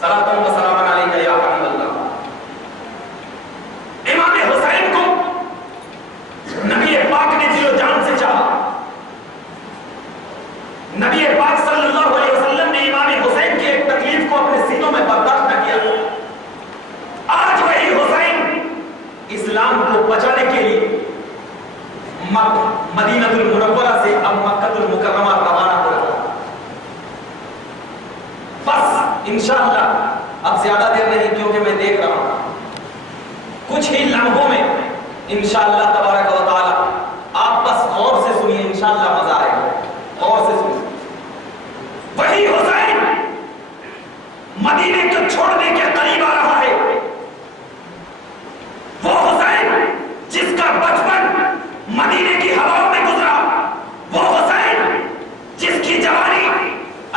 صلاۃ و سلام علیک یا حبیب اللہ۔ امام حسین کو نبی پاک نے دل و جان سے چاہا۔ نبی پاک صلی اللہ علیہ وسلم نے امام حسین کی ایک تکلیف کو اپنے سینوں میں برداشت نہ کیا۔ آج وہی حسین اسلام کو بچانے کے لیے مدینہ المنورہ سے اب مکہ المکرمہ روانہ ہو رہا ہے۔ بس انشاءاللہ اب زیادہ دیر نہیں، کیونکہ میں دیکھ رہا ہوں کچھ ہی لمحوں میں انشاءاللہ تبارک و تعالی آپ بس غور سے سنیے، انشاءاللہ مزہ آئے گا، غور سے سنیے۔ وہی حسین مدینے کو چھوڑنے کے قریب آ رہا ہے، وہ حسین جس کا بچپن مدینے کی ہواؤں میں گزرا، وہ حسین جس کی جوانی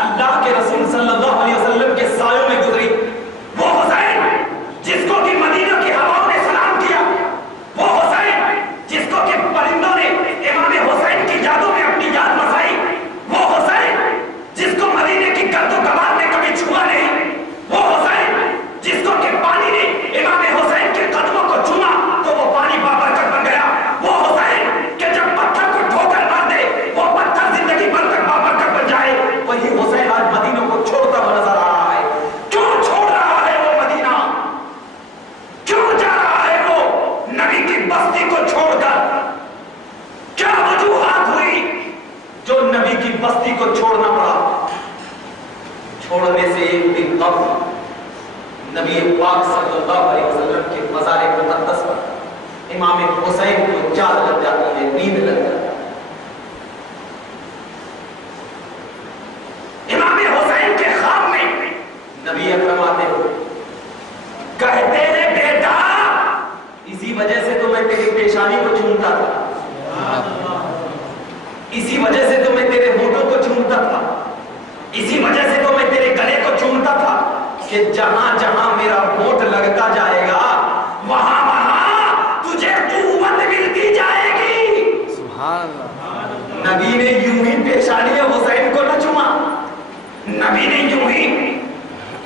اللہ کے رسول صلی اللہ علیہ وسلم کے سایوں میں گزری، وہ حسین جس کو کہ مدینہ کی ہواؤں نے سلام کیا، وہ حسین جس کو کہ پرندوں نے امام حسین کی یادوں میں اپنی یاد بسائی، وہ حسین جس کو مدینے کی گرد و غبار نے کبھی چھوا نہیں، وہ حسین جس کو کہ پانی نے امام حسین کے قدموں کو چوما تو وہ پانی بابرکت بن گیا، وہ حسین کہ جب پتھر کو ٹھو کر مار دے وہ پتھر زندگی بھر تک بابرکت بن جائے، وہی حسین آج مدینہ کو چھوڑتا ہوا نظر آ رہا ہے۔ کیوں چھوڑ رہا ہے وہ مدینہ؟ کیوں جا رہا ہے وہ نبی کی بستی کو چھوڑ کر؟ کیا وجوہات ہوئی جو نبی کی بستی کو چھوڑنا پڑا؟ چھوڑنے سے ایک دن قبل نبی پاک صلی اللہ علیہ وسلم کے مزار مقدس پر امام حسین کو چاد لگ جاتی ہے، نیند لگ جاتی ہے۔ امام حسین کے خواب میں نبی اکرم آتے ہو، کہتے ہیں بیٹا اسی وجہ سے تو میں تیری پیشانی کو چومتا تھا، اسی وجہ سے تو میں تیرے ہونٹوں کو چومتا تھا، اسی وجہ سے تو میں تیرے گلے کو چومتا تھا کہ جہاں جہاں میرا ہونٹ لگتا جائے گا وہاں وہاں تجھے قوت ملتی جائے گی۔ سبحان اللہ۔ نبی نے یوں ہی پیشانی حسین کو نہ چوما، نبی نے یوں ہی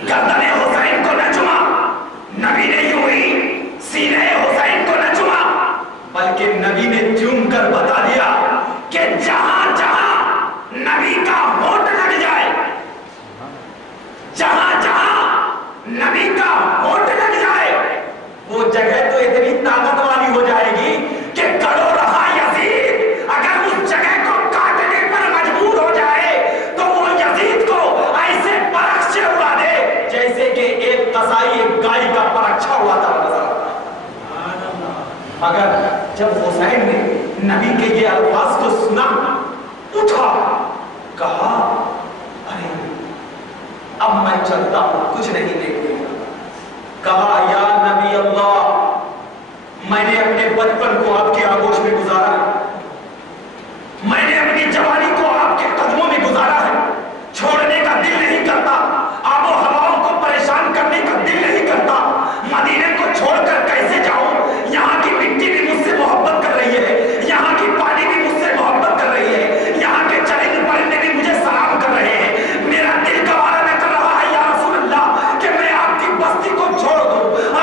گردن حسین کو نہ چوما، نبی نے یوں ہی سینے حسین کو نہ چوما، بلکہ نبی نے چوم کر بتا دیا کہ جہاں جہاں نبی کا ہونٹ لگ جائے، جہاں جہاں نبی کا ہونٹ لگ جائے وہ جگہ تو اتنی طاقت والی ہو جائے گی کہ گڑو رہا یزید اگر اس جگہ کو کاٹنے پر مجبور ہو جائے تو وہ یزید کو ایسے پرکھ سے اڑا دے جیسے کہ ایک قصائی ایک گائے کا پرکھا اڑاتا ہوا نظر آتا۔ مگر جب حسین نے نبی کے یہ الفاظ کو سنا، اٹھا، کہا ارے اب میں چلتا ہوں، کچھ نہیں دیکھتے۔ کہا یا نبی اللہ، میں نے اپنے بچپن کو آپ کی آغوش میں گزارا ہے، میں نے اپنی جوانی کو آپ کے قدموں میں گزارا ہے، چھوڑنے کا دل نہیں کرتا، آب و ہواؤں کو پریشان کرنے کا دل نہیں کرتا، مدینے کو چھوڑ کر کیسے جاؤں؟ یہاں کی مٹی بھی مجھ سے محبت کر رہی ہے، یہاں کی پانی بھی مجھ سے محبت کر رہی ہے، یہاں کے چرند پرندے بھی مجھے سلام کر رہے ہیں، میرا دل گوارا نہ کر رہا ہے یا رسول اللہ کہ میں آپ کی بستی کو چھوڑ دوں،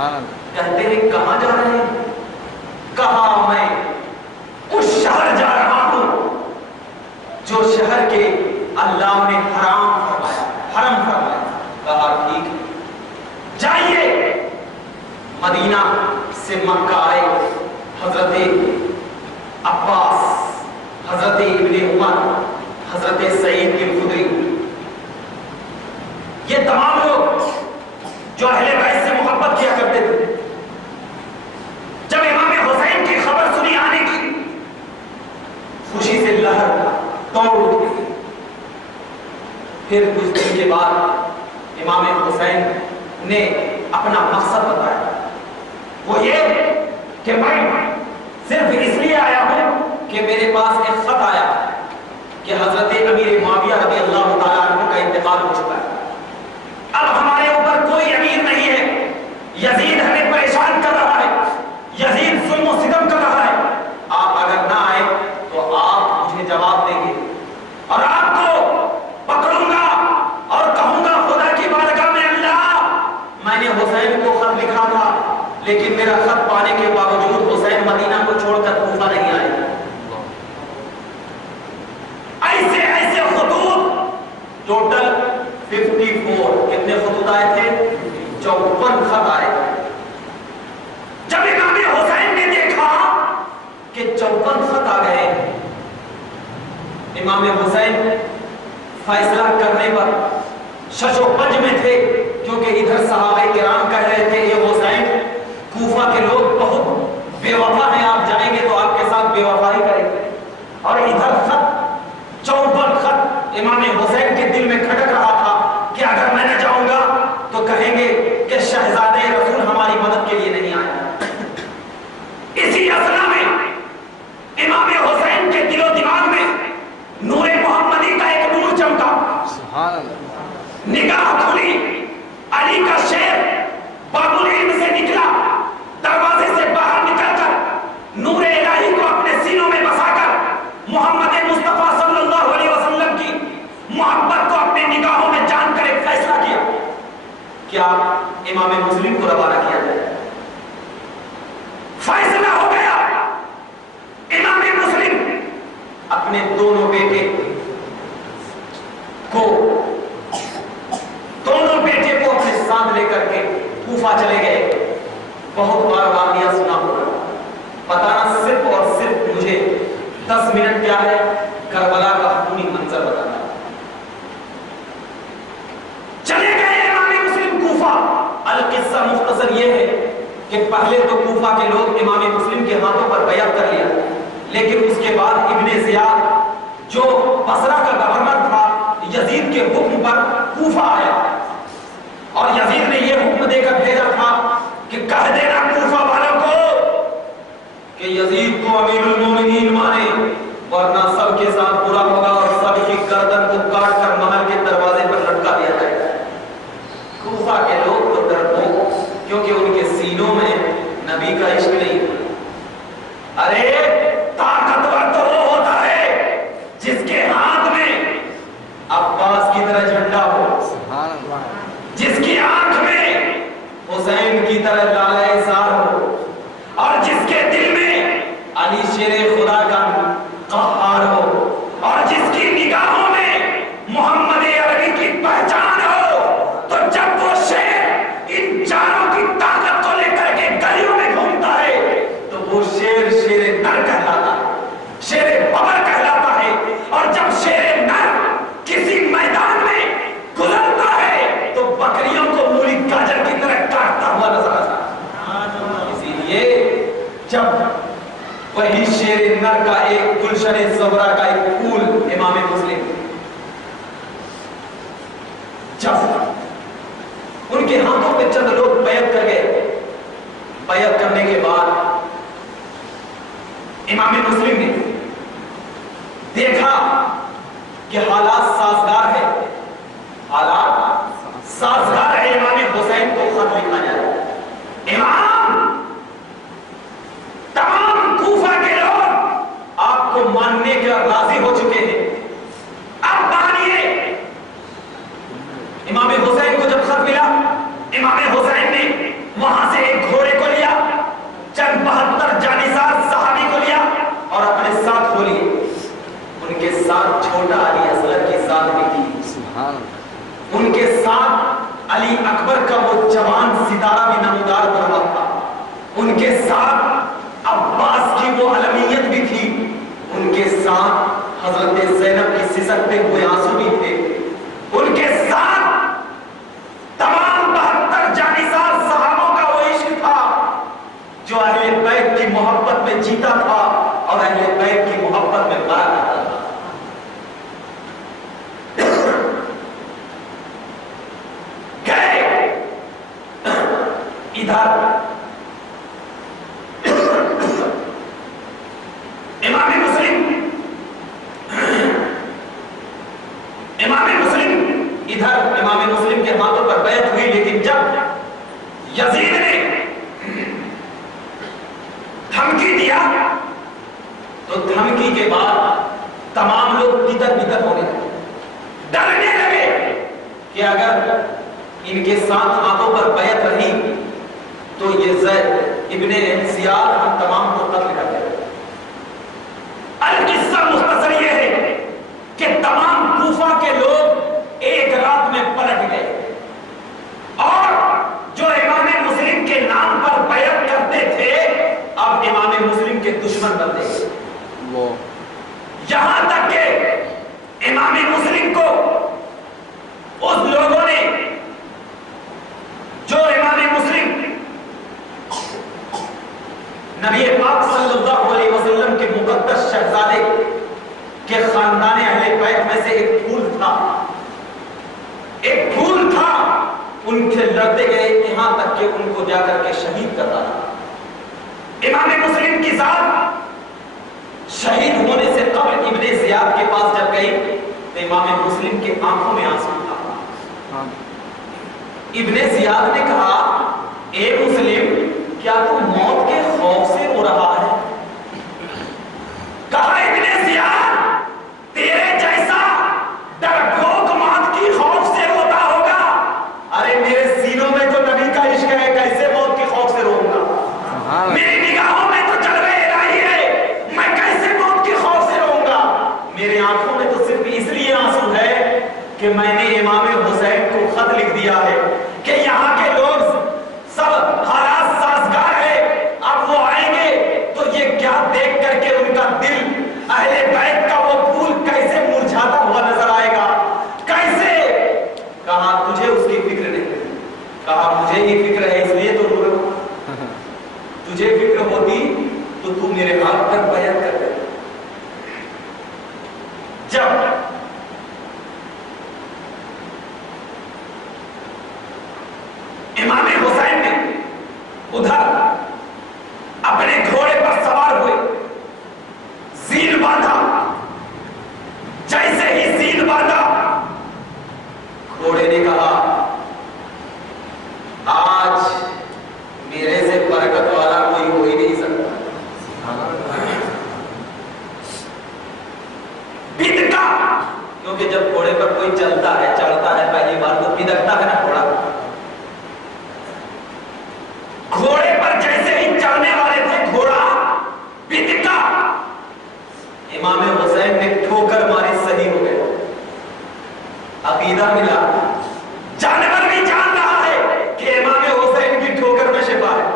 کہتے ہیں کہاں جا رہے ہیں؟ کہا میں اس شہر جا رہا ہوں جو شہر کے اللہ نے حرام فرمایا، حرم فرمایا۔ کہا ٹھیک ہے جائیے۔ مدینہ سے مکہ آئے حضرت عباس، حضرت ابن عمر، حضرت سعید بن خدری، یہ تمام لوگ جو اہل بیت سے محبت کیا کرتے تھے، جب امام حسین کی خبر سنی آنے کی، خوشی سے لہر توڑ اٹھی۔ پھر کچھ دن کے بعد امام حسین نے اپنا مقصد بتایا، وہ یہ کہ میں صرف اس لیے آیا ہوں کہ میرے پاس ایک خط آیا کہ حضرت امیر معاویہ رضی اللہ تعالیٰ عنہ کا انتقال ہو چکا ہے، اب ہمارے اوپر کوئی امیر نہیں ہے، یزید ہمیں پریشان کر رہا ہے، یزید ظلم و ستم کر رہا ہے، آپ اگر نہ آئے تو آپ مجھے جواب دیں گے اور آپ کو پکڑوں گا اور کہوں گا خدا کی بارگاہ میں اللہ، میں نے حسین کو خط لکھا تھا لیکن میرا خط پانے کے باوجود حسین مدینہ کو چھوڑ کر کوفہ نہیں آئے۔ ایسے ایسے خطوط ٹوٹل 54 کتنے خطوط آئے تھے؟ 54 خط آئے تھے۔ جب امام حسین نے دیکھا کہ 54 خط آ گئے، امام حسین فیصلہ کرنے پر شش و پنج میں تھے، کیونکہ ادھر صحابہ کرام کہہ رہے تھے یہ حسین کوفہ کے لوگ بہت بے وفا ہیں، آپ جائیں گے تو آپ کے ساتھ بے وفائی کریں گے، اور ادھر خط 54 خط امام حسین کے دل میں کھٹک رہا تھا کہ اگر میں نہ جاؤں گا تو کہیں گے کہ شہزادے رسول ہماری مدد کے لیے نہیں آیا۔ اسی اثنا میں امام حسین کے دل و دماغ میں نور محمدی کا ایک نور چمکا، سبحان اللہ، نگاہ کھلی، علی کا شیر باب العلم سے نکلا، دروازے سے باہر نکل کر نور الہی کو اپنے سینوں میں بسا کر محمد مصطفیٰ صلی اللہ علیہ وسلم کی محبت کو اپنے نگاہوں میں جان کر ایک فیصلہ کیا، کیا امام مسلم کو روانہ کیا جائے۔ فیصلہ ہو گیا، امام مسلم اپنے دونوں بیٹے کو اپنے ساتھ لے کر کے کوفہ چلے گئے۔ بہت بار واقعہ سنا ہوگا، بتانا صرف اور صرف مجھے 10 منٹ کیا ہے، کربلا کا خونی منظر بتانا۔ چلے گئے امام مسلم کوفہ۔ القصہ مختصر یہ ہے کہ پہلے تو کوفہ کے لوگ امام مسلم کے ہاتھوں پر بیعت کر لیا، لیکن اس کے بعد ابن زیاد جو بصرہ کا گورنر تھا، یزید کے حکم پر کوفہ آیا، اور یزید نے یہ حکم دے کر بھیجا تھا کہ کہہ دینا کوفہ والوں کو کہ یزید کو امیر المومنین مانے، ورنہ سب کے ساتھ برا ہوگا اور سب کی گردن کو کاٹ کر محل کے دروازے پر لٹکا دیا جائے گا۔ کوفہ کے لوگ تو ڈرپوک، کیونکہ ان کے سینوں میں نبی کا عشق نہیں۔ ارے طاقتور تو وہ ہوتا ہے جس کے ہاتھ میں عباس کی طرح جھنڈا ہو، جس کی آنکھ میں حسین کی طرح لالۂ زار ہو، اور جس کے دل میں علی شیر خدا کا قہار ہو، اور جس کی نگاہوں میں محمد عربی کی پہچان ہو۔ تو جب وہ شیر ان چاروں کی طاقت کو لے کر کے گلیوں میں گھومتا ہے تو وہ شیر شیر نر کہلاتا ہے، شیر ببر کہلاتا ہے، اور جب شیر نر کسی میدان میں گزرتا ہے تو بکریوں کو مولی گاجر کی طرح کاٹتا ہوا نظر آتا ہے۔ اسی لیے جب وہی شیر نر کا ایک گلشن زہرا کا ایک پھول امام مسلم، جب ان کے ہاتھوں پہ چند لوگ بیعت کر گئے، بیعت کرنے کے بعد امام مسلم نے دیکھا کہ حالات سازگار ہے، حالات سازگار ہے، امام حسین کو خط لکھا جائے۔ امام، تمام کوفہ کے لوگ آپ کو ماننے کے راضی ہو چکے ہیں، اب مانیے۔ امام حسین کو جب خط ملا، امام حسین نے وہاں سے ایک सिसकते हुए आंसू भी थे। उनके साथ तमाम 72 जानिसार सहाबों का वो इश्क था जो अहले बैत की मोहब्बत में जीता था और अहले बैत की मोहब्बत में मरा करता था। गए इधर इमाम मुस्लिम के हाथों पर बैत हुई, लेकिन जब यजीद ने धमकी दिया तो धमकी के बाद तमाम लोग तितर बितर होने लगे, डरने लगे कि अगर इनके साथ हाथों पर बैत रही तो ये ज़ैद इब्ने ज़ियाद हम तमाम को कत्ल कर देंगे। अल-किस्सा मुख्तसर ये है कि तमाम कूफा के लोग एक रात में पलट गए और जो इमाम मुस्लिम के नाम पर बैत करते थे अब इमाम मुस्लिम के दुश्मन बन गए। यहां तक कि इमाम मुस्लिम को उस लोगों ने जो इमाम मुस्लिम नबी पाक सल्लल्लाहु अलैहि वसल्लम के मुकद्दस शहजादे के खानदान अहले बैत में से एक फूल था, उनके लड़ते गए यहां तक कि उनको जाकर के शहीद कर डाला। इमाम मुस्लिम की जात शहीद होने से कबल इब्ने ज़ियाद के पास जब गई तो इमाम मुस्लिम के आंखों में आंसू था। इब्ने ज़ियाद ने कहा, ए मुस्लिम, क्या तू मौत के खौफ से रो रहा है? कहा, इब्ने ज़ियाद, तेरे जैसा डरपोक मौत की खौफ से रोता होगा। अरे मेरे सीनों में तो नबी का इश्क है, कैसे मौत के खौफ से रोऊंगा? मेरी निगाहों में तो जलवे इलाही है, मैं कैसे मौत के खौफ से रोऊंगा? मेरे आंखों में तो सिर्फ इसलिए आंसू है कि मैंने इमाम हुसैन को खत लिख दिया है कि यहाँ के लोग सब हालात साजगार है, अब वो आएंगे तो ये क्या देख करके उनका दिल अहले बैत का वो फूल कैसे मुरझाता हुआ नजर आएगा, कैसे? कहा, तुझे उसकी फिक्र नहीं? कहा, मुझे ही फिक्र है, इसलिए तो रो रहा हूं। तुझे फिक्र होती तो तू मेरे हाथ पर बयान कर दे। जब इमाम हुसैन ने उधर अपने घोड़े पर सवार हुए, ज़ील बांधा, जैसे ही ज़ील बांधा घोड़े ने कहा, आज मेरे से बरकत वाला कोई हो ही नहीं सकता। बिदका, क्योंकि जब घोड़े पर कोई चलता है, चढ़ता है पहली बार तो बिदकता है ना घोड़ा। घोड़े पर जैसे ही चढ़ने वाले थे घोड़ा बिदका, इमाम हुसैन ने ठोकर मारी, सही हो गया। अकीदा मिला, जानवर भी जान रहा है कि इमाम हुसैन की ठोकर में शिफा है,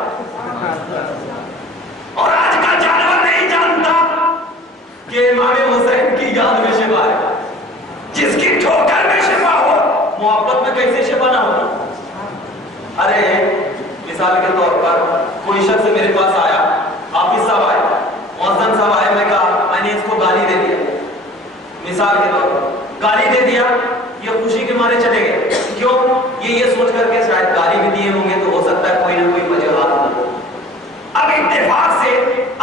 और आज का जानवर नहीं जानता कि इमाम हुसैन की याद में शिफा है। जिसकी ठोकर में शिफा हो, मोहब्बत में कैसे शिफा ना हो? अरे मिसाल के तौर पर कोई शख्स मेरे पास आया, हाफिज साहब आए, मुअज्जिन साहब आए, मैं कहा, मैंने इसको गाली दे दिया, मिसाल के तौर पर गाली दे दिया, ये खुशी के मारे चले गए। क्यों? ये सोच करके शायद गाली भी दिए होंगे तो हो सकता है कोई ना कोई वजह हो। अब इत्तेफाक से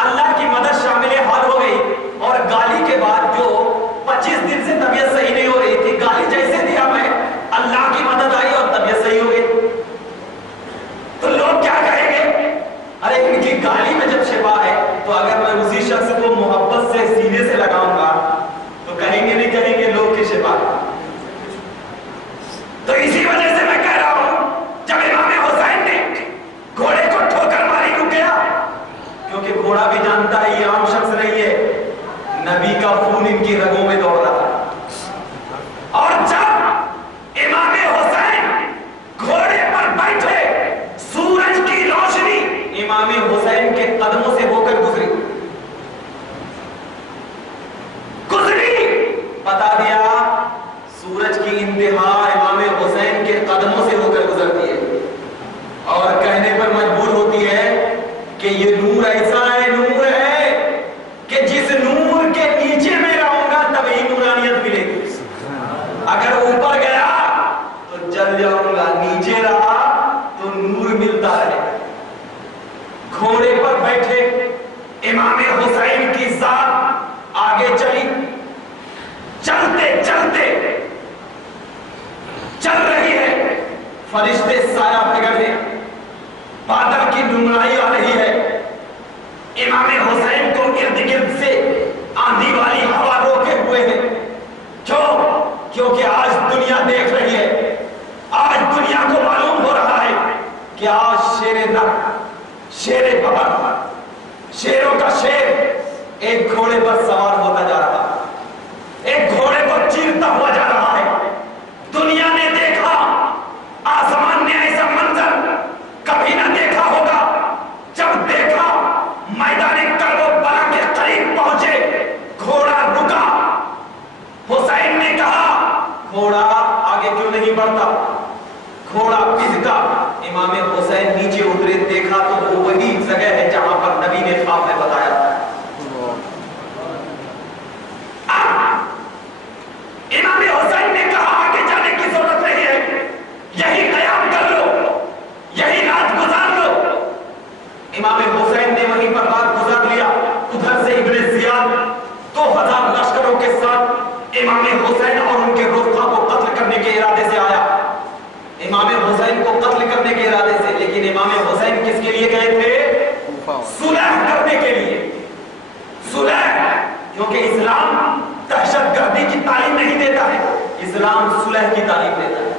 अल्लाह की मदद शामिल हाल हो गई, और गाली के बाद जो 25 दिन से तबीयत सही नहीं हो रही थी, गाली जैसे दिया मैं, अल्लाह की मदद आई और तबीयत सही हो गई। तो लोग क्या कहेंगे? अरे इनकी गाली में जब शिफा है तो अगर मैं उसी शख्स को मोहब्बत से सीने से लगाऊंगा तो कहेंगे नहीं कहेंगे लोग की शिफा है। तो इसी वजह से मैं कह रहा हूं, जब इमाम हुसैन ने घोड़े को ठोकर मारी, रुक गया, क्योंकि घोड़ा भी जानता है ये आम शख्स नहीं है, नबी का खून इनकी रगों में दौड़ रहा है। और जब इमाम हुसैन घोड़े पर बैठे, सूरज की रोशनी इमाम हुसैन के कदमों से होकर गुजरी। ملتا رہے. گھوڑے پر بیٹھے امام حسین کی ذات آگے چلی. چلتے چلتے چل رہی ہے. فرشتے سایہ پھیر ہیں. بادل کی نمرائی آ رہی ہے. امام حسین کو ارد گرد سے آندھی والی ہوا روکے ہوئے ہیں. کیوں؟ کیونکہ آج دنیا دیکھ رہی ہے. آج دنیا کو معلوم ہو رہا ہے کہ آج شیر نر، شیر ببر، شیروں کا شیر ایک گھوڑے پر سوار ہوتا جا رہا ہے. ایک گھوڑے کو چیرتا ہوا جا رہا ہے. دنیا نے دیکھا، آسمان نے ایسا منظر کبھی نہ دیکھا ہوگا. جب دیکھا میدان کربلا کے قریب پہنچے، گھوڑا رکا. حسین نے کہا گھوڑا آگے کیوں نہیں بڑھتا؟ گھوڑا پھسکا. امام حسین نیچے اترے، دیکھا تو وہ وہی جگہ ہے جہاں پر نبی نے خواب میں بتایا تھا. امام حسین نے کہا آگے جانے کی ضرورت نہیں ہے، یہی قیام کر لو، یہی رات گزار لو. امام حسین نے وہیں پر رات گزار لیا. ادھر سے ابن زیاد 2000 لشکروں کے ساتھ امام حسین اور ان کے رفقا کو قتل کرنے کے ارادے سے آیا. امام حسین کو قتل کرنے کے ارادے سے. لیکن امام حسین کس کے لیے گئے تھے؟ صلح کرنے کے لیے. صلح، کیونکہ اسلام دہشت گردی کی تعلیم نہیں دیتا ہے، اسلام صلح کی تعلیم دیتا ہے.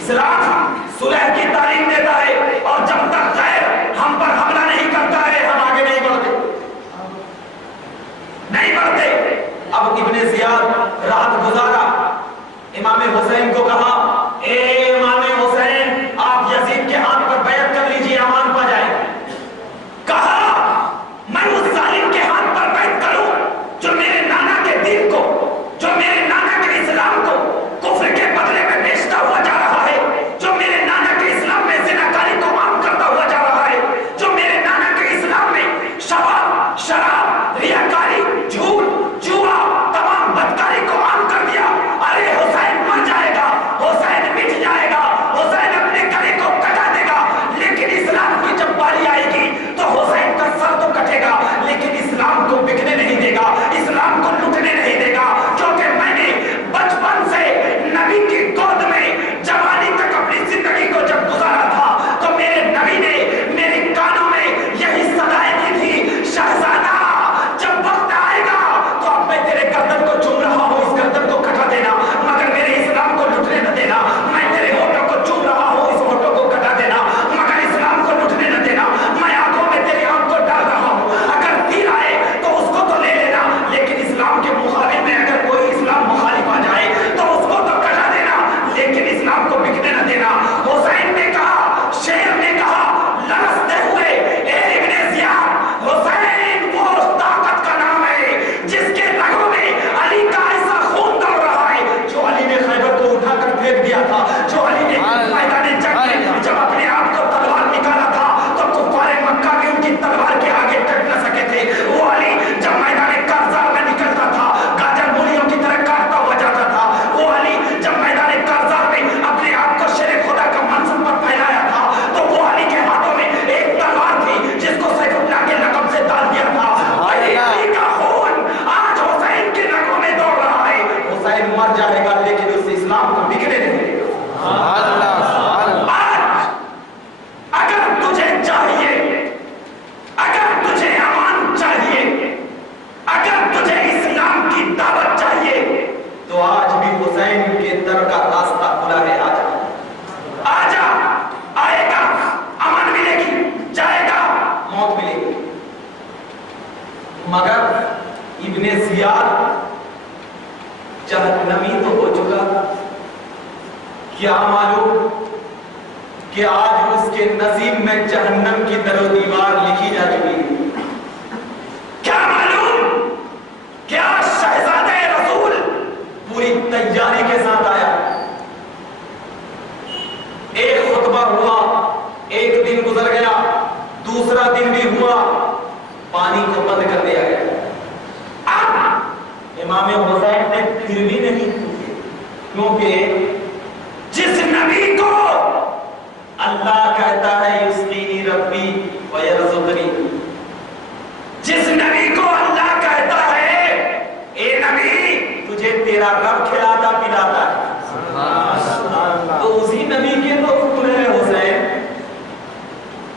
اسلام صلح کی تعلیم دیتا ہے. اور جب تک غیر ہم پر حملہ نہیں کرتا ہے ہم آگے نہیں بڑھتے، نہیں بڑھتے. اب ابن زیاد رات گزارا. امام حسین کو کہا اے امام حسین، آپ یزید کے ہاتھ پر بیعت کر لیجئے، امان پا جائے. کہا میں اس ظالم کے ہاتھ پر بیعت کروں جو میرے نانا کے دین کو، جو میرے نانا کے اسلام کو کفر کے بدلے میں بیچتا ہوا جا رہا ہے، جو میرے نانا کے اسلام میں زناکاری کو عام کرتا ہوا جا رہا ہے، جو میرے نانا کے اسلام میں شراب، ریاکاری، جھوٹ، جوا، تمام بدکاری کو عام کر دیا. ارے حسین مر جائے گا، حسین مٹ جائے گا، حسین اپنے گلے کو کٹا دے گا، لیکن اسلام کی جب باری آئے گی تو حسین کا سر تو کٹے گا، لیکن اسلام کو بکنے نہیں دے گا، اسلام کو لٹنے نہیں دے گا. کیونکہ میں نے بچپن سے نبی کی گود میں جوانی تک اپنی زندگی کو جب گزارا تھا تو میرے نبی نے میرے کانوں میں یہی صدائیں دی تھی، شہزادہ جب وقت آئے گا تو اب میں تیرے گردن کو چوم رہا ہوں، اس گردن کو کٹا دینا، مگر میرے اسلام کو لٹنے نہ دینا. میں تیرے ہونٹوں کو چوم رہا ہوں، اس ہونٹوں کو کٹا دینا، مگر اسلام کو لٹنے نہ دینا. میں آنکھوں میں تیری آنکھ کو ڈال رہا ہوں، اگر تیر آئے تو اس کو تو لے لینا، لیکن اسلام کے مخالف میں اگر کوئی اسلام مخالف آ جائے تو اس کو تو کٹا دینا، لیکن اسلام کو بکنے نہ دینا. حسین نے کہا، شیر نے کہا لرزتے ہوئے، اے ابن زیاد، حسین وہ طاقت کا نام ہے جس کے رگوں میں علی کا ایسا خون دوڑ رہا ہے جو علی نے خیبر کو اٹھا کر پھینک دیا تھا، جو علی نے میدان جنگ میں جب اپنے آپ کو تلوار نکالا تھا تو کفار مکہ بھی ان کی تلوار کے آگے ٹک نہ سکے تھے. وہ علی جب میدان کارزار میں نکلتا تھا گاجر مولیوں کی طرح کاٹتا ہوا جاتا تھا. وہ علی جب میدان کارزار میں اپنے آپ کو شیر خدا کا منصب پر پھیلایا تھا تو وہ علی کے ہاتھوں میں ایک تلوار تھی جس کو سیف اللہ کے لقب سے ڈال دیا تھا. علی کا خون آج حسین کے رگوں میں دوڑ رہا ہے. حسین مر جائے گا لیکن اس اسلام کو بکنے نہیں دے گا. آج اگر تجھے چاہیے، اگر تجھے امان چاہیے، اگر تجھے اسلام کی دعوت چاہیے تو آج بھی حسین کے در کا راستہ کھلا ہے. آجا، آجا، آئے گا، امان ملے گی، جائے گا، موت ملے گی. مگر ابن زیاد جہنمی تو ہو چکا، کیا معلوم کہ آج اس کے نصیب میں جہنم کی در و دیوار لکھی جا چکی ہے. کیا معلوم کہ آج شہزادہ رسول پوری تیاری کے ساتھ آیا. ایک خطبہ ہوا، ایک دن گزر گیا، دوسرا دن بھی ہوا، پانی کو بند کر دیا گیا. امام حسین نے پھر بھی نہیں پوچھے، کیونکہ جس نبی کو اللہ کا गुजरी। जिस नबी को अल्लाह कहता है ए नबी तुझे तेरा रब खिलाता पिलाता है, तो उसी नबी के तो पुत्र है हुसैन।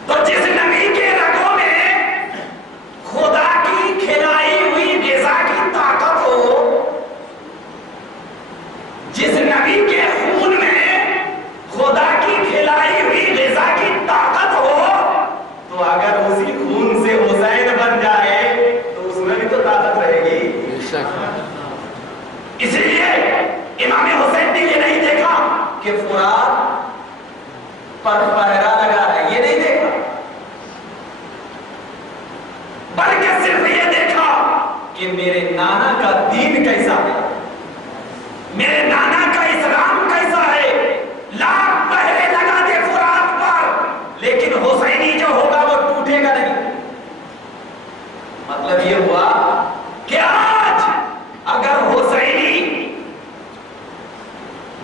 तो जिस नबी के रगों में खुदा की खिलाई हुई ग़िज़ा की ताकत हो, जिस नबी के खून में खुदा की खिलाई हुई ग़िज़ा की ताकत हो, तो अगर उसी खून से हुसैन बन जाए तो उसमें भी तो ताकत रहेगी। इसलिए इमाम हुसैन ने ये नहीं देखा कि फुरात पर पहरा लगा है, ये नहीं देखा, बल्कि सिर्फ ये देखा कि मेरे नाना का दीन कैसा है, मेरे नाना का इस्लाम कैसा है। लाख पहरे लगा दे फुरात पर, लेकिन हुसैनी जो होगा वो टूटेगा नहीं। मतलब ये हुआ कि आज अगर हुसैनी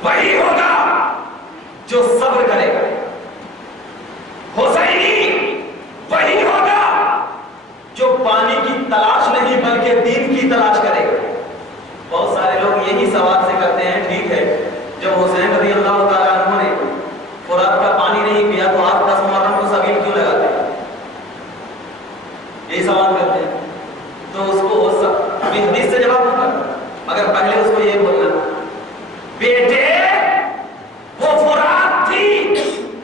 वही होगा जो सब्र करेगा, हुसैनी वही होगा जो पानी की तलाश नहीं बल्कि दीन की तलाश करेगा। बहुत सारे लोग यही सवाल से करते हैं, ठीक है जब हुसैन रज़ी अल्लाह ताला अन्हु ने फुरात का पानी नहीं पिया तो आप 10 मुहर्रम को सबील क्यों लगाते हैं, यही सवाल करते हैं। तो उसको अभी हदीस से जवाब दूंगा, मगर पहले उसको ये बोलना, बेटे वो फुरात थी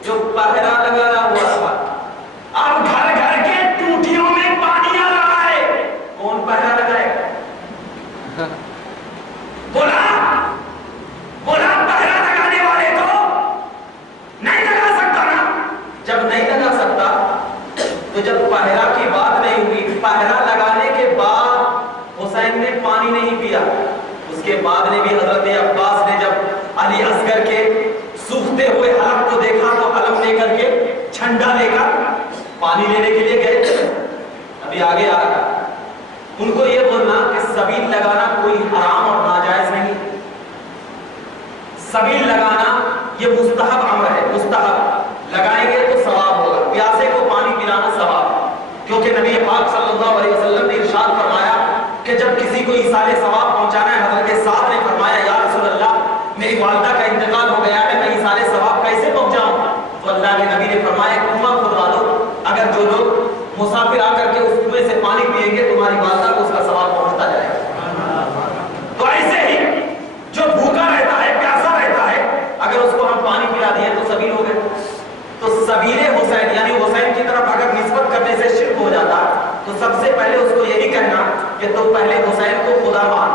जो पहरा लगाया हुआ था, अब घर घर के टूटियों में पानी आ रहा है, कौन पहरा लगाएगा? बोला बोला पहरा लगाने वाले तो नहीं लगा सकता ना। जब नहीं लगा सकता तो जब पहरा की बात नहीं हुई, पहरा लगाने के बाद हुसैन ने पानी नहीं पिया, उसके बाद ने भी हजरत अब्बास ने जब अली असगर के सूखते हुए हलम को देखा तो हलम लेकर के झंडा लेकर पानी लेने के लिए गए। अभी आगे आ रहा, उनको ये बोलना कि सबील लगाना कोई हराम और नाजायज नहीं, सबील लगाना ये मुस्तहब अमर है, मुस्तहब लगाएंगे तो सवाब होगा, प्यासे को पानी पिलाना सवाब, क्योंकि नबी पाक सल्लल्लाहु अलैहि वसल्लम ने इरशाद फरमाया कि जब किसी को इसाले सवाब पहुंचाना है, हजरत साद ने फरमाया या रसूल अल्लाह मेरी वालिदा का इंतकाल हो गया है, मैं इसाले सवाब कैसे पहुंचाऊं? तो अल्लाह के नबी ने फरमाया कुआं खुदवा दो, अगर जो लोग मुसाफिर आकर के उस कुएं से पानी पिएंगे तुम्हारी वालिदा को उसका सवाब पहुंचता जाएगा। तो ऐसे ही जो भूखा रहता है, प्यासा रहता है, अगर उसको हम पानी पिला दिए तो सबील हो गए। तो सबीले हुसैन यानी हुसैन की तरफ अगर निस्बत करने से शिर्क हो जाता तो सबसे पहले उसको यही कहना कि तो पहले हुसैन को खुदा मान,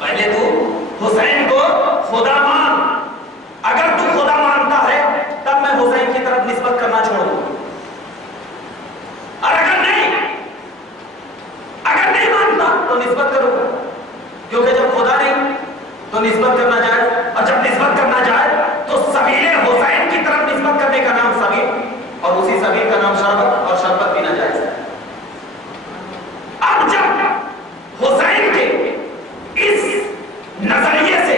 पहले तू हुसैन को खुदा मान, अगर तू खुदा मानता है तब मैं हुसैन की तरफ निस्बत करना छोड़ दूं, और अगर नहीं मानता तो निस्बत करूंगा, क्योंकि जब खुदा नहीं तो निस्बत करना जाए, और जब निस्बत करना जाए तो सबीले हुसैन की तरफ निस्बत करने का नाम सबील, और उसी सबील का नाम शरबत, और शरबत पीना जायज है। अब जब हुसैन के इस नजरिए से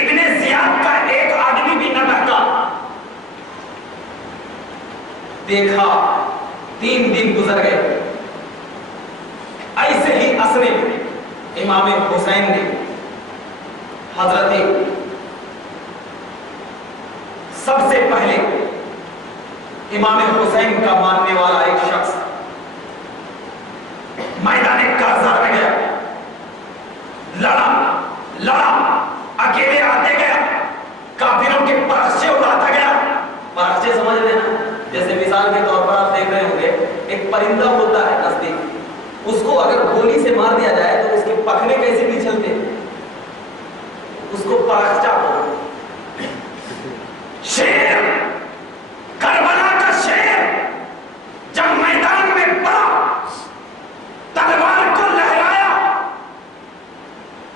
इब्ने जियाद का एक आदमी भी न बहका, देखा 3 दिन गुजर गए, ऐसे ही असरे में इमाम हुसैन ने हजरत सबसे पहले इमाम हुसैन का मानने वाला एक शख्स मैदान कारजार में गया, लड़ा, अकेले आते गया, काफिरों के परखचे उड़ाता गया। परखचे समझ लेना, जैसे मिसाल के तौर पर आप देख रहे होंगे एक परिंदा होता है नजदीक, उसको अगर गोली से मार दिया जाए तो उसके पखने कैसे पिछलते हैं, उसको परखचा बोलते। शेर, करबला का शेर जब मैदान में पड़ा, तलवार को लहराया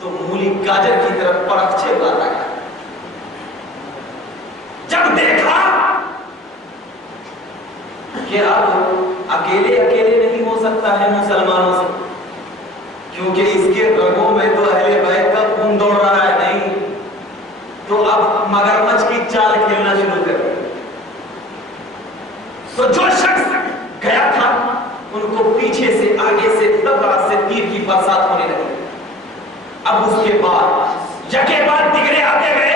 तो मूली गाजर की तरफ परखचे उड़ाता गया। जब देखा कि अब अकेले नहीं हो सकता है मुसलमानों से, क्योंकि इसके रगों में तो अहले बैत का खून दौड़ रहा है, नहीं तो अब मगरमच्छ की चाल खेलना शुरू कर। तो जो शख्स تو پیچھے سے آگے سے طرف سے تیر کی برسات ہونے لگی۔ اب اس کے بعد یکے بعد دیگرے آتے گئے،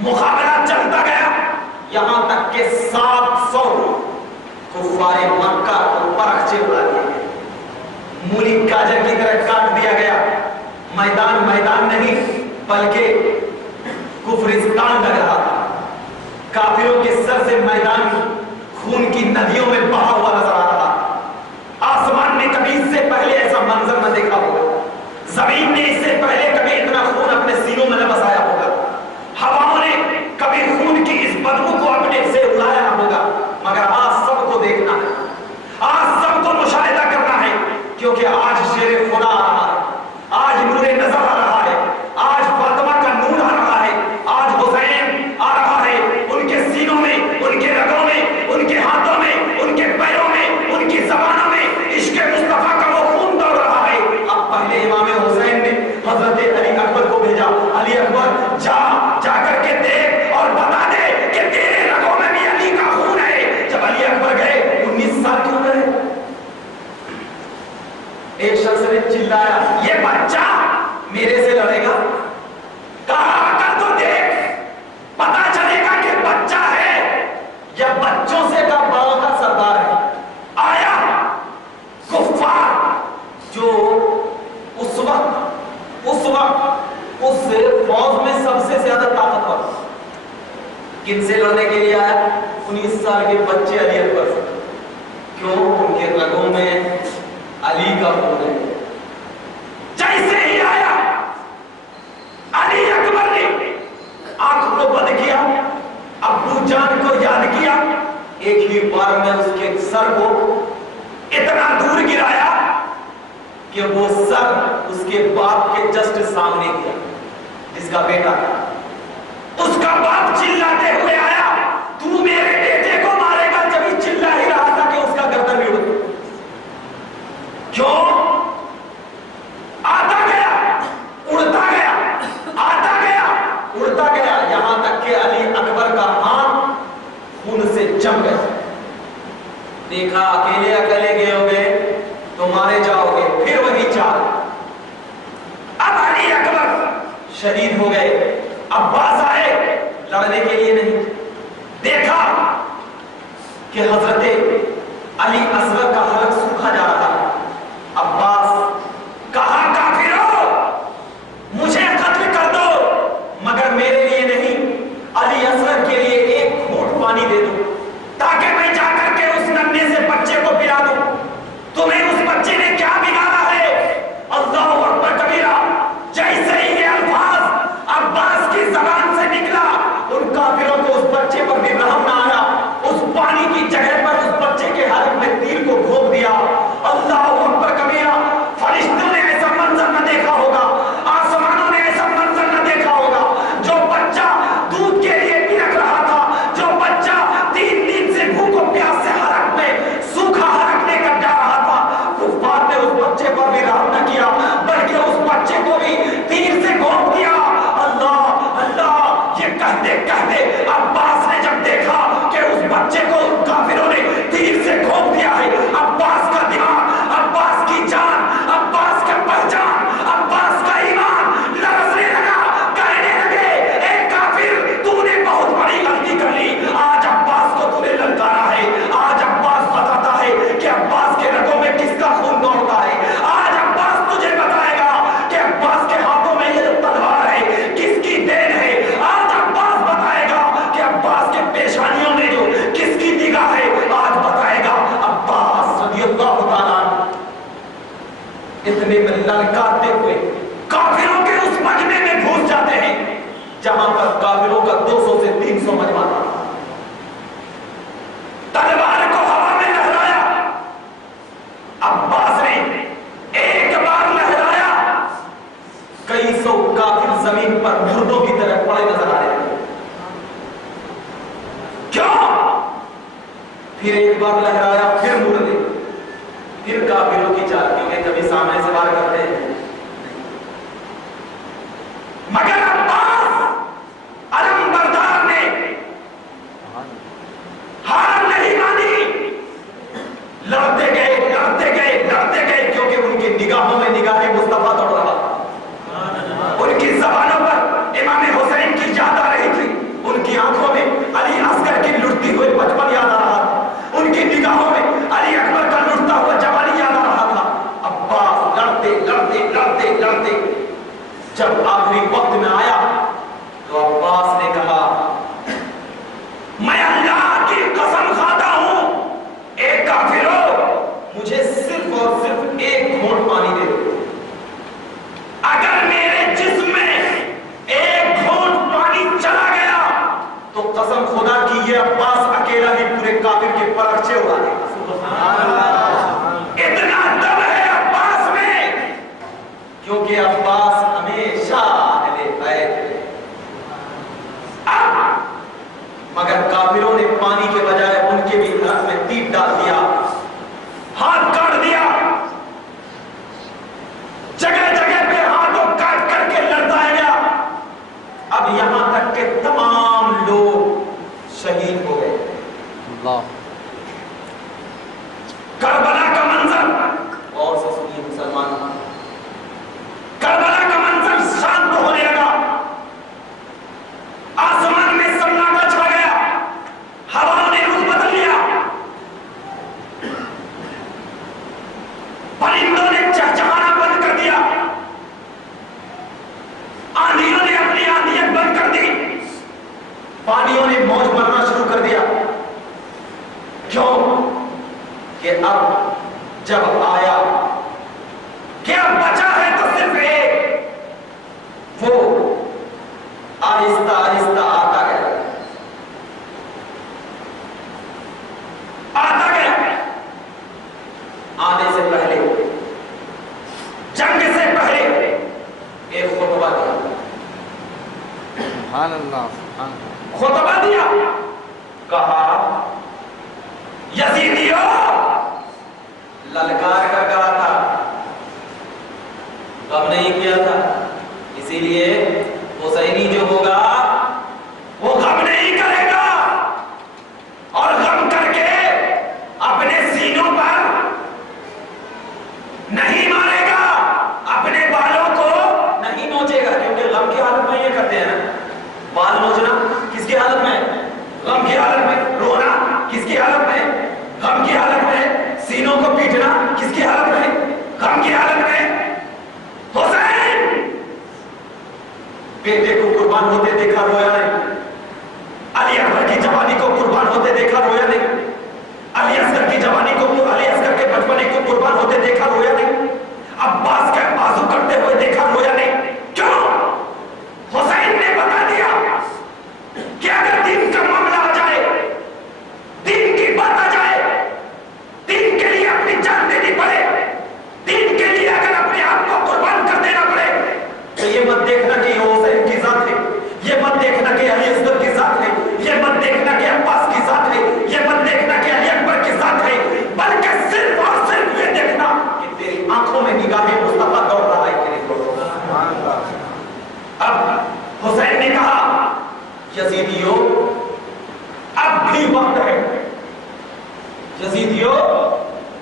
مقابلہ چلتا گیا، یہاں تک کہ 700 کفار مکہ کو پرخچے اڑا دیا گیا، مولی گاجر کی طرح کاٹ دیا گیا۔ میدان میدان نہیں بلکہ کفرستان لگ رہا تھا، کافروں کے سر سے میدان خون کی ندیوں میں بہا ہوا نظر آ رہا تھا۔ آسمان نے کبھی اس سے پہلے ایسا منظر نہ دیکھا ہوگا، زمین نے اس سے پہلے کبھی اتنا خون اپنے سینوں میں نہ بسایا ہوگا، ہواؤں نے کبھی خون کی اس بدبو کو اپنے سے اڑایا نہ ہوگا، مگر آج سب کو دیکھنا ہے، آج سب کو مشاہدہ کرنا ہے، کیونکہ آج شیر خدا آ رہا ہے، آج نور نظر آ رہا ہے، آج فاطمہ کا نور آ رہا ہے، آج حسین آ رہا ہے، ان کے سینوں میں، ان کے رگوں میں، ان کے ہاتھوں میں، ان کے پیروں میں، ان کی زبانوں میں عشق مصطفیٰ کا وہ خون دوڑ رہا ہے۔ اب پہلے امام حسین نے حضرت علی اکبر کو بھیجا، علی اکبر جا کر کے دیکھ اور بتا دے کہ تیرے رگوں میں بھی علی کا خون ہے۔ جب علی اکبر گئے 19 سال کی عمر ہے، ایک شخص نے چلایا یہ بچہ میرے سے لڑے گا، کہا کر تو دیکھ پتا چلے گا کہ بچہ ہے یا بچوں سے کا بڑا کا سردار ہے۔ آیا کفار جو اس وقت اس فوج میں سب سے زیادہ طاقتور، کن سے لڑنے کے لیے آیا؟ 19 سال کے بچے علی اکبر سے، کیوں؟ ان کے رگوں میں علی کا خون ہے۔ جیسے ہی آیا علی اکبر نے آنکھ کو بند کیا، ابو جان کو یاد کیا، ایک ہی بار میں اس کے سر کو اتنا دور گرایا کہ وہ سر اس کے باپ کے جسٹ سامنے گیا، جس کا بیٹا اس کا باپ چلاتے ہوئے آیا، تو میرے بیٹے کو مارے گا؟ جب چلا ہی رہا تھا کہ اس کا گردن بھی اڑ گیا۔ کیوں؟ آتا گیا، اڑتا گیا، آتا گیا، اڑتا گیا، یہاں تک کہ علی اکبر کا ہاتھ خون سے جم گیا۔ دیکھا اکیلے اکیلے گئے ہوگے تو مارے جاؤ گے، پھر وہی چال۔ اب علی اکبر شہید ہو گئے، عباس آئے لڑنے کے لیے نہیں، دیکھا کہ حضرت علی اصغر کا حلق سوکھا جا رہا ہے۔ عباس کہا کافرو مجھے قتل کر دو مگر میرے لیے نہیں، علی اصغر کے لیے ایک گھونٹ پانی دے دو تاکہ میں جا کر کے اس ننھے سے بچے کو پلا دوں۔ تمہیں اس بچے نے کیا بگاڑا ہے؟ اللہ اکبر کبیرہ۔ جیسے ہی یہ الفاظ عباس کی زبان سے نکلا، ان کافروں کو اس بچے پر بھی رحم نہ آیا، اس پانی کی جگہ پر اس بچے کے حلق میں تیر کو گھونپ دیا۔ اللہ اکبر کبیرہ۔ فرشتوں نے ایسا منظر نہ دیکھا ہوگا، آسمانوں نے ایسا منظر نہ دیکھا ہوگا۔ جو بچہ دودھ کے لیے بلک رہا تھا، جو بچہ 3 دن سے بھوک و پیاس سے حلق میں سوکھا حلق لے کر جا رہا تھا، کفار نے اس بچے پر بھی رحم نہ کیا بلکہ اس بچے کو بھی تیر سے گھونپ دیا۔ اللہ اللہ، یہ کہتے کہتے عباس نے جب دیکھا کہ اس بچے کو کافروں نے تیر سے گھونپ دیا ہے، عباس کا دماغ، عباس کی جان، عباس کا پہچان، عباس کا ایمان لرزنے لگا، کہنے لگے اے کافر تو نے بہت بڑی غلطی کر لی، آج عباس کو تو نے للکارا ہے، آج عباس بتاتا ہے کہ عباس کے رگوں میں کس کا خون دوڑتا ہے، آج عباس تجھے بتائے گا کہ عباس کے ہاتھوں میں یہ تلوار ہے کس کی دین ہے، آج عباس بتائے گا کہ عباس کے پیشانیوں میں جو کس کی نگاہ ہے، آج بتائے گا۔ عباس رضی اللہ تعالیٰ اتنے میں للکارتے ہوئے کافروں کے اس مجمع میں گھس جاتے ہیں جہاں پر کافروں کا 200 سے 300 مجمع تھا۔ تلوار کو ہوا میں لہرایا، عباس نے ایک بار لہرایا، کئی سو کافر زمین پر مردوں کی طرح پڑے نظر آ رہے ہیں۔ کیوں؟ پھر ایک بار لہرایا، پھر مردے، پھر کافروں کی چال، کیونکہ کبھی سامنے سے وار کرتے ہیں، مگر عباس علم بردار نے ہار نہیں مانی، لڑتے گئے لڑتے निगाहों में निगाहे मुस्तफा दौड़ रहा था। उनकी जबानों पर इमाम हुसैन की याद आ रही थी, उनकी आंखों में अली असगर की लुटती हुई बचपन याद आ रहा था, उनकी निगाहों में अली अकबर का लुटता हुआ जवानी याद आ रहा था। अब्बास लड़ते लड़ते लड़ते लड़ते जब आखिरी वक्त में आया तो अब्बास ने कहा, मैं अल्लाह की कसम खाता हूं, एक काफिरो, मुझे सिर्फ और सिर्फ एक घूंट पानी दे दो। अगर मेरे जिस्म में एक घूंट पानी चला गया तो कसम खुदा की ये अब्बास अकेला ही पूरे काफिर के परखचे उड़ा देगा। इतना दम है अब्बास में, क्योंकि अब्बास हमेशा अहले बैत थे। मगर काफिरों ने पानी के बजाय उनके भी हाथ में तीर डाल दिया, हाथ काट दिया, जगह जगह पे हाथों काट करके लड़ताया गया। अब यहां तक के तमाम लोग शहीद हो गए। करबला का मंजर और से सुनिए मुसलमान, करबला का मंजर शांत होने लगा, आसमान में सन्नाटा छा गया, हवाओं ने रुख बदल लिया, परिंदों ने चहचहाना बंद कर दिया, आंधियों ने अपनी आंधियां बंद कर दी, पानियों ने मौज मारना शुरू कर दिया। क्यों? कि अब जब आया कि अब बचा है तो सिर्फ एक, वो आहिस्ता आहिस्ता आता गया, आता गया। आने से पहले, जंग से पहले एक खुतबा दिया, सुभान अल्लाह, खुतबा दिया, कहा, यजीदियों, ललकार कर कहा था, गम नहीं किया था, इसीलिए हुसैनी जो होगा वो गम नहीं करेगा और गम करके अपने सीनों पर नहीं मारेगा, अपने बालों को नहीं नोचेगा, क्योंकि गम की हालत में ये करते हैं ना, बाल नोचना किसकी हालत में? गम की हालत में। रोना किसकी हालत में? गम की हालत में। सीनों को पीटना किसकी हालत में? गम की हालत में। हुसैन बेटे को कुर्बान होते देखा, रोया नहीं। अली अकबर की जवानी को कुर्बान होते देखा, रोया नहीं। अली असगर की जवानी को, अली असगर के बचपने को कुर्बान होते देखा, रोया नहीं। अब्बास का बाजू करते हुए देखा, रोया नहीं। क्यों? हुसैन ने बता दिया कि अगर दीन का मामला आ जाए, दीन की बात आ जाए, दीन के लिए अपनी जान देनी पड़े, दीन के लिए अगर अपने आप को कुर्बान कर देना पड़े, तो ये मत देखना कि हुसैन की जात है, ये मत देखना कि अली असगर की जात है, ये मत देखना कि अब्बास की जात है, ये मत देखना कि अली अकबर की जात है, बल्कि सिर्फ और सिर्फ ये देखना कि तेरी आंखों में निगाहे मुस्तफा दौड़ रहा है कि नहीं दौड़ रहा। अब हुसैन ने कहा, यजीदियों, अब भी वक्त है, यजीदियों,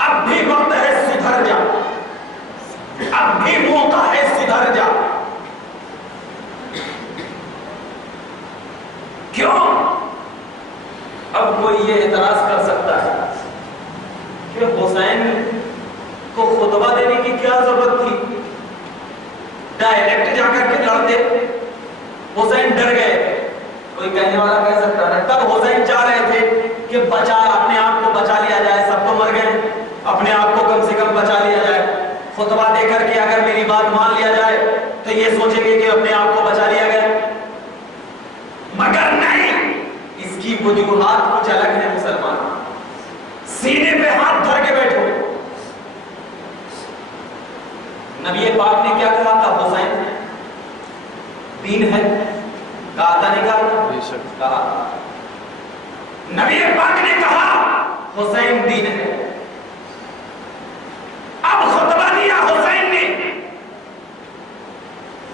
अब भी वक्त है, सुधर जा, अब भी मौका है, सुधर जा। क्यों? अब कोई ये एतराज कर सकता है कि हुसैन को खुतबा देने की क्या जरूरत थी, डायरेक्ट जाकर के लड़ते, हुसैन डर गए। कोई कहने वाला कह सकता है तब हुसैन चाह रहे थे कि बचा, अपने आप को बचा लिया जाए, सब तो मर गए, अपने आप को कम से कम बचा लिया जाए, खुतबा देकर के अगर मेरी बात मान लिया जाए तो ये सोचेंगे कि अपने आप को बचा लिया गया। मगर नहीं, इसकी वजूहात कुछ अलग है मुसलमान। सीने पे हाथ धर के बैठो। नबी पाक ने क्या कहा था? हुसैन दीन है, कहा था नहीं कहा? नबी पाक ने कहा हुसैन दीन है। अब खुतबा दिया हुसैन ने,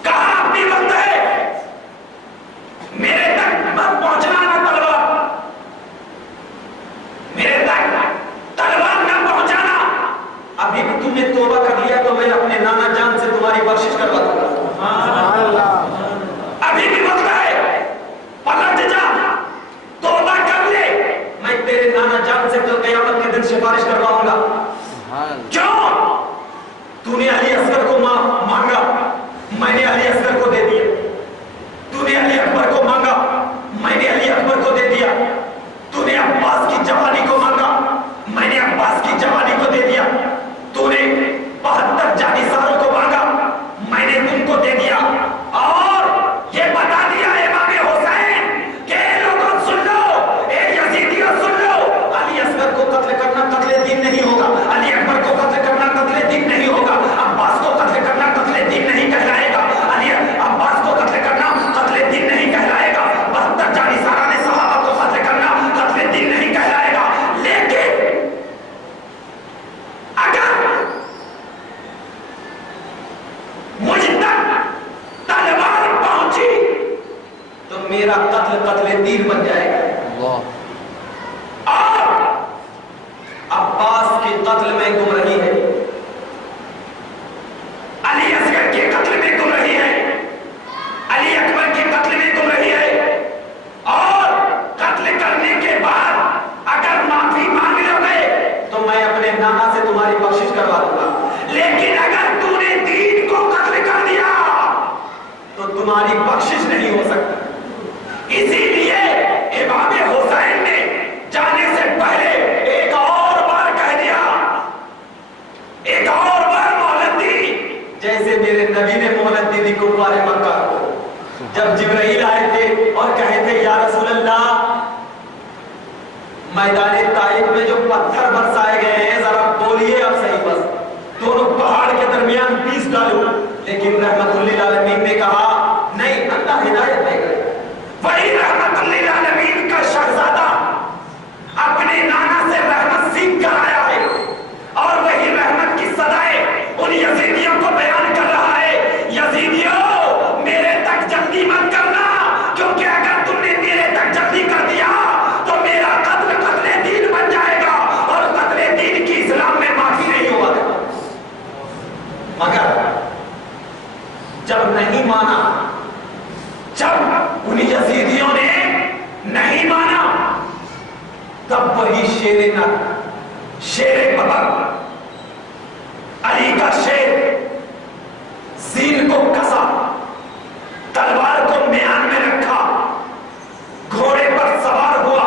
कहा अब भी वक्त है, मेरे तक मत पहुंचना ना तलवार, मेरे तक तलवार ना पहुंचाना। अभी भी तुमने तौबा कर लिया तो मैं नाना जान से कल क़यामत के दिन सिफारिश करवाऊंगा। क्यों? तूने अली असगर को मांगा, मैंने अली असगर को दे दिया। तूने अली अकबर को मांगा, मैंने अली अकबर को दे दिया। तूने अब्बास की जवानी को मांगा, मैंने अब्बास की जवानी को दे दिया। तूने 72 जानिसारों को मांगा, मैंने तुमको दे दिया। और ये बता दिया इमाम हुसैन के लोगों सुन लो, ए यजीदियों सुन लो, अली असगर को कत्ल करना कत्ले दीन नहीं होगा, अली अकबर को कत्ल करना कत्ले दीन नहीं होगा, अब्बास को कत्ल करना कत्ले दीन नहीं कहलाएगा, अली अब्बास को कत्ल करना कत्ले दीन नहीं कहलाएगा, 72 जानिसारा ने सहाबा को कत्ल करना कत्ले दीन नहीं कहलाएगा। लेकिन अगर मुझ तक तलवार पहुंची तो मेरा कत्ल कत्ले दीन बन जाएगा। और अब्बास के कत्ल में गुम रही है, अली असगर के कत्ल में गुम रही है, अली अकबर के कत्ल में गुम रही है। और कत्ल करने के बाद अगर माफी मांग लोगे तो मैं अपने नाना से तुम्हारी बख्शिश करवा दूंगा। लेकिन अगर तूने दीन को कत्ल कर दिया तो तुम्हारी बख्शिश नहीं हो सकती। इसीलिए इमाम हुसैन ने जाने से पहले एक और बार कह दिया, एक और बार मोहलत दी, जैसे मेरे नबी ने मोहलत दी थी कुफार मक्का को। जब जिब्राइल आए थे और कहे थे या रसूल अल्लाह, मैदान ताइफ में जो पत्थर बरसाए गए हैं जरा बोलिए अब सही, बस दोनों पहाड़ के दरमियान 20 डालो। लेकिन रहमतुल्लिल आलमीन ने कहा नहीं, अल्लाह हिदायत देगा। वही रहमतुल्लिल आलमीन का शहजादा अपने नाना से रहमत सीख कर आया है और वही रहमत की सदाएं उन यजीदियों को बयान कर रहा है। यजीदियों, मेरे तक जल्दी मत करना, क्योंकि अगर तुमने मेरे तक जल्दी कर दिया तो मेरा कत्ल कत्ले दीन बन जाएगा और कत्ले दीन की इस्लाम में माफी नहीं होगा। मगर जब नहीं माना, जब उन यजीदियों ने नहीं माना, तब वही शेरे नर, शेरे बदर, अली का शेर सीन को कसा, तलवार को म्यान में रखा, घोड़े पर सवार हुआ,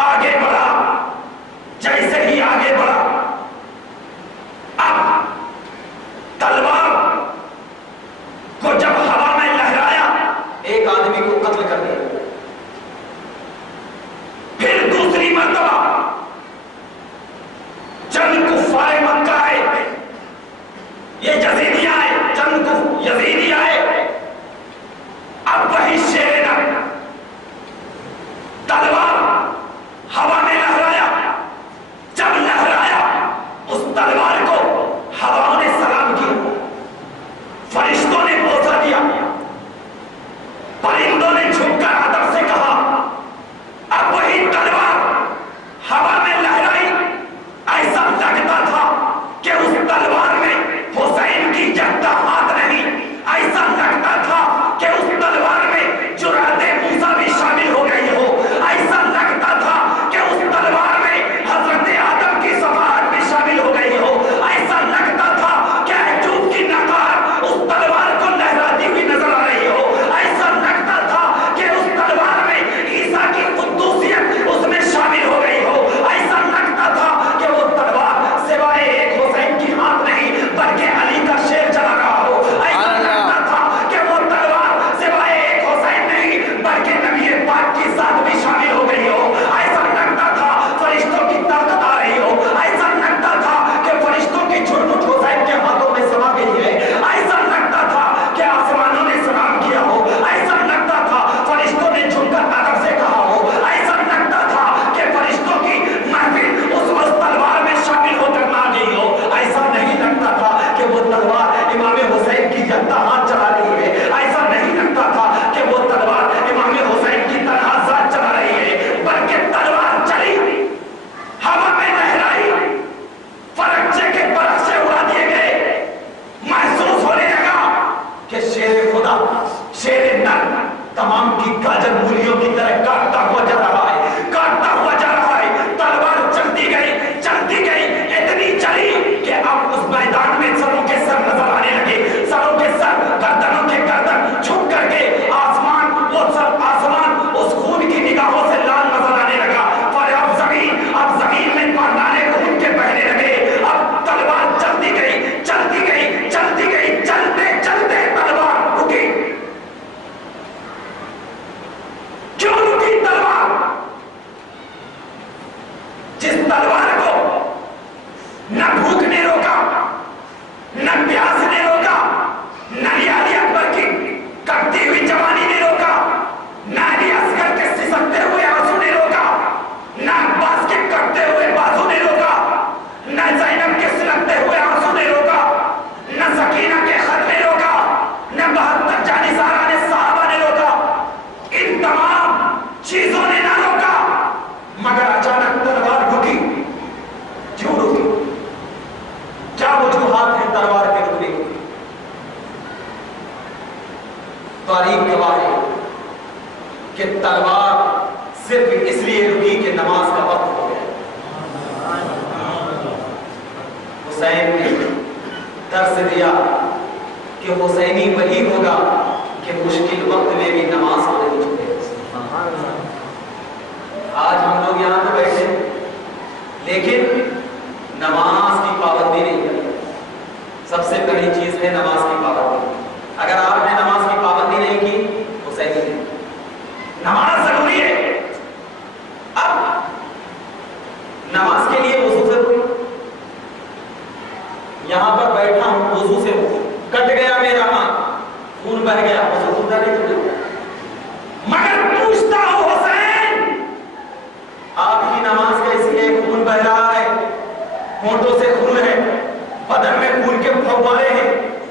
आगे बढ़ा। जैसे ही आगे बढ़ा, अब तलवार को जब हवा में लहराया, एक आदमी को कत्ल कर दिया। फिर दूसरी मर्तबा चंद कुफारे मक्का आए, ये यजीदियां आए, चंद भूख ने रोका, न प्यास ने रोका, न अली अकबर की कटती हुई जवानी ने रोका, न अली असगर के सिसकते हुए आंसू ने रोका, न अब्बास के कटते हुए बाजू ने रोका, न ज़ैनब के सिलकते हुए आंसू ने रोका, न सकीना के खत ने रोका, न 72 जानिसारा ने सहाबा ने रोका। इन तमाम चीजों ने ना रोका, मगर अचानक तलवार रुकी। क्यों रुकी? क्या वजूहात है तलवार के रुकने की? तारीख गवाह है कि तलवार सिर्फ इसलिए रुकी कि नमाज का वक्त हो गया। हुसैन ने दर्स दिया कि हुसैनी वही होगा कि मुश्किल वक्त में भी नमाज को नहीं छूटे। आज हम लोग यहाँ तो बैठे लेकिन नमाज की पाबंदी नहीं करते। सबसे बड़ी चीज है नमाज की पाबंदी। अगर आपने नमाज की पाबंदी नहीं की तो सही नहीं। नमाज जरूरी है। अब नमाज के लिए वजू जरूरी। यहां पर बैठा हूं, वजू से कट गया मेरा हाथ, खून बह गया, वजू टूटा नहीं टूटा। मगर पूछता हूं हुसैन, आपकी नमाज कैसी है? खून बह रहा है, होंठों से खून है, बदन में खून के फव्वारे हैं,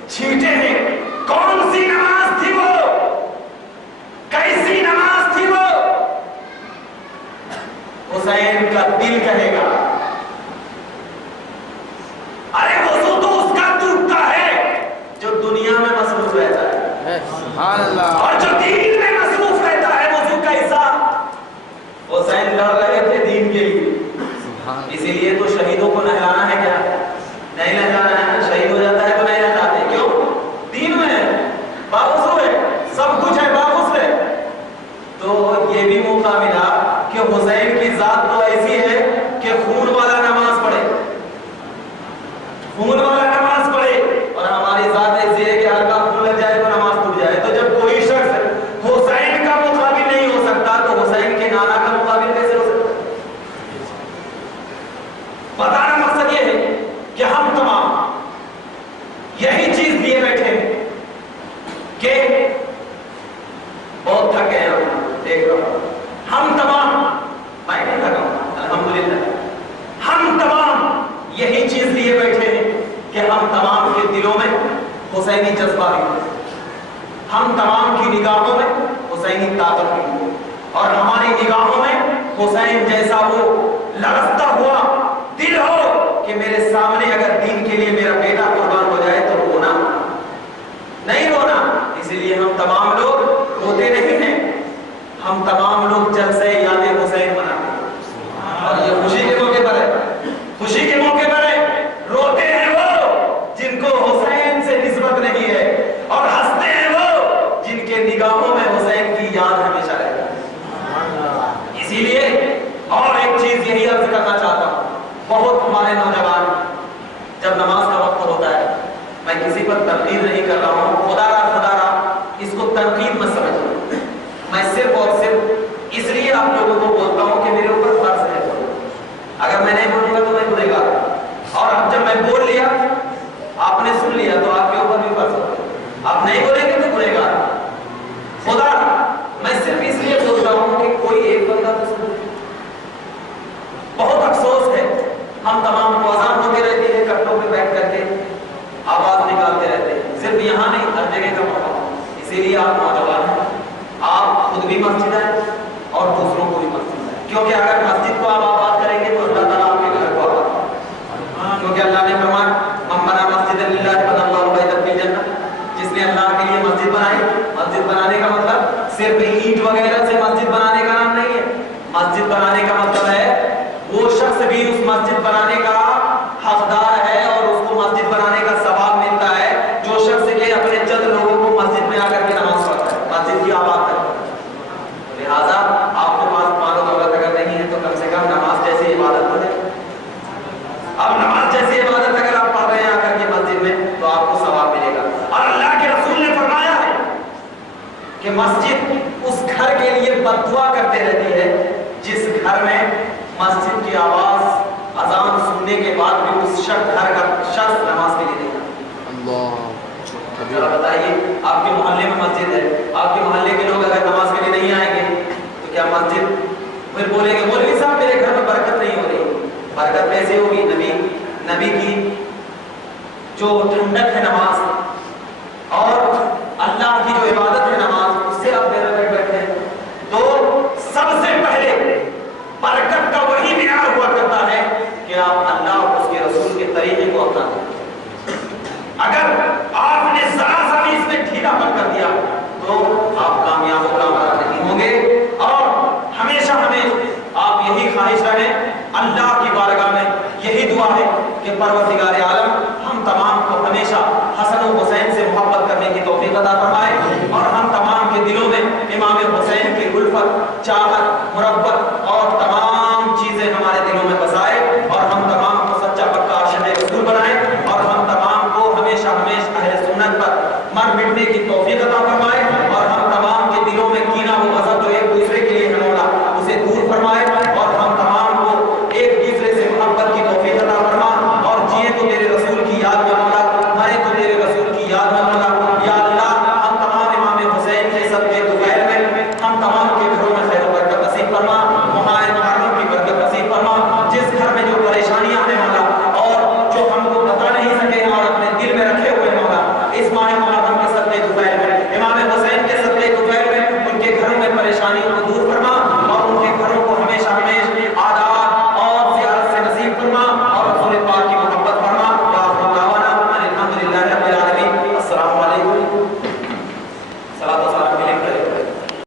छींटे हैं। कौन सी नमाज थी वो? कैसी नमाज थी वो? हुसैन का दिल कहेगा। अरे वजू तो उसका टूटता है जो दुनिया में मसरूफ रहता है, और जो दीन में मसरूफ रहता है वजू कैसा? हुसैन लड़ रहे थे दीन के लिए, इसीलिए तो शहीदों को नहलाना है। क्या नहीं नहलाना है? शहीद हो जाता है तो नहीं नहलाते। क्यों? दीन में है, बावजू है, सब कुछ है, बावजू है। तो ये भी मौका मिला कि हुसैन की जात तो ऐसी है कि खून वाला नमाज पढ़े, खून वाला नमाज पढ़े, और हमारी जात ऐसी है कि हल्का खून लग जाए तो नमाज टूट जाए। तो जब कोई शख्स हुसैन का मुकाबिल नहीं हो सकता तो हुसैन के नाना का मुकाबिल कैसे हो सकता? बताना मकसद ये है कि हम तमाम यही चीज लिए बैठे हैं कि बहुत थक गए हम। देख रहा हूं हम तमाम, मैं नहीं थका हूं अल्हम्दुलिल्लाह, हम तमाम यही चीज लिए बैठे हैं कि हम तमाम के दिलों में हुसैनी जज्बा भी हो, हम तमाम की निगाहों में हुसैनी ताकत भी हो, और हमारी निगाहों में हुसैन जैसा वो लरसता हुआ दिल हो कि मेरे सामने अगर दीन के लिए मेरा बेटा कुर्बान हो जाए तो रोना नहीं रोना। इसीलिए हम तमाम लोग रोते नहीं हैं, हम तमाम लोग जलसे यादें हुसैन मनाते हैं। और ये खुशी के मौके पर है, खुशी के मौके पर है। रोते हैं वो जिनको हुसैन से निस्बत नहीं है, और हंसते हैं वो जिनके निगाहों में हुसैन की याद हमेशा रहती है। इसीलिए और एक चीज यही अर्ज करना चाहता हूं, बहुत हमारे नौजवान जब नमाज का वक्त होता है, मैं किसी पर तनकीद नहीं कर रहा हूँ, खुदा रहा इसको तनकीद मत समझो, मैं सिर्फ और सिर्फ इसलिए आप लोगों को बोलता हूँ कि मेरे ऊपर फर्ज है। अगर मैं नहीं बोलूंगा तो मैं बोलेगा, और अब जब मैं बोल लिया आपने सुन लिया तो आपके ऊपर भी फर्ज है। आप नहीं बोलेंगे तो बोलेगा खुदा। मैं सिर्फ इसलिए बोलता हूँ कि कोई एक बंदा तो सुन। बहुत अफसोस है, हम तमाम को अज़ान होते रहती है, कट्टों पे बैठ करके आवाज निकालते रहते हैं। सिर्फ यहाँ नहीं, हर जगह का मौका। इसीलिए आप नौजवान हैं, आप खुद भी मस्जिद है और दूसरों को भी मस्जिद है, क्योंकि अगर मस्जिद को आप आबाद करेंगे तो अल्लाह ताला आपके घर को आबाद करेगा। क्योंकि अल्लाह ने फरमाया मन बना मस्जिदन लिल्लाहि बनल्लाहु बैतन फिल जन्नह, जिसने अल्लाह के लिए मस्जिद बनाई। मस्जिद बनाने का मतलब सिर्फ ईंट वगैरह से मस्जिद बनाने का नाम नहीं है। मस्जिद बनाने का मतलब है वो शख्स भी उस मस्जिद बनाने का हकदार है और उसको मस्जिद बनाने का सवाब मिलता है जो शख्स के अपने चंद लोगों को मस्जिद में आकर के नमाज पढ़ता है, मस्जिद की आबाद करता है। लिहाजा आपके पास मानो दौलत अगर नहीं है तो कम से कम नमाज जैसी इबादत हो जाए। अब नमाज जैसी इबादत अगर आप पढ़ रहे हैं आकर के मस्जिद में तो आपको सवाब मिलेगा। और अल्लाह के रसूल ने फरमाया है कि मस्जिद उस घर के लिए बद्दुआ करते रहती है जिस घर में मस्जिद की आवाज अजान सुनने के बाद भी उस शख्स घर ذرا بتائیے آپ کے محلے میں مسجد ہے، آپ کے محلے کے لوگ اگر نماز کے لیے نہیں آئیں گے تو کیا مسجد پھر بولیں گے مولوی صاحب میرے گھر میں برکت نہیں ہو رہی؟ برکت کیسے ہوگی؟ نبی کی جو ٹھنڈک ہے نماز اور اللہ کی جو عبادت ہے نماز، اس سے آپ دیر تک بیٹھے ہیں تو سب سے پہلے برکت کا وہی معیار ہوا کرتا ہے کہ آپ اللہ اور اس کے رسول کے طریقے کو اپنائیں۔ اگر آپ نے ذرا سا بھی اس میں ڈھیلا پن کر دیا تو آپ کامیاب و کامیاب نہیں ہوں گے۔ اور ہمیشہ ہمیں آپ یہی خواہش رہیں، اللہ کی بارگاہ میں یہی دعا ہے کہ پروردگار عالم ہم تمام کو ہمیشہ حسن و حسین سے محبت کرنے کی توفیق عطا فرمائے اور ہم تمام کے دلوں میں امام حسین کی الفت، چاہت، محبت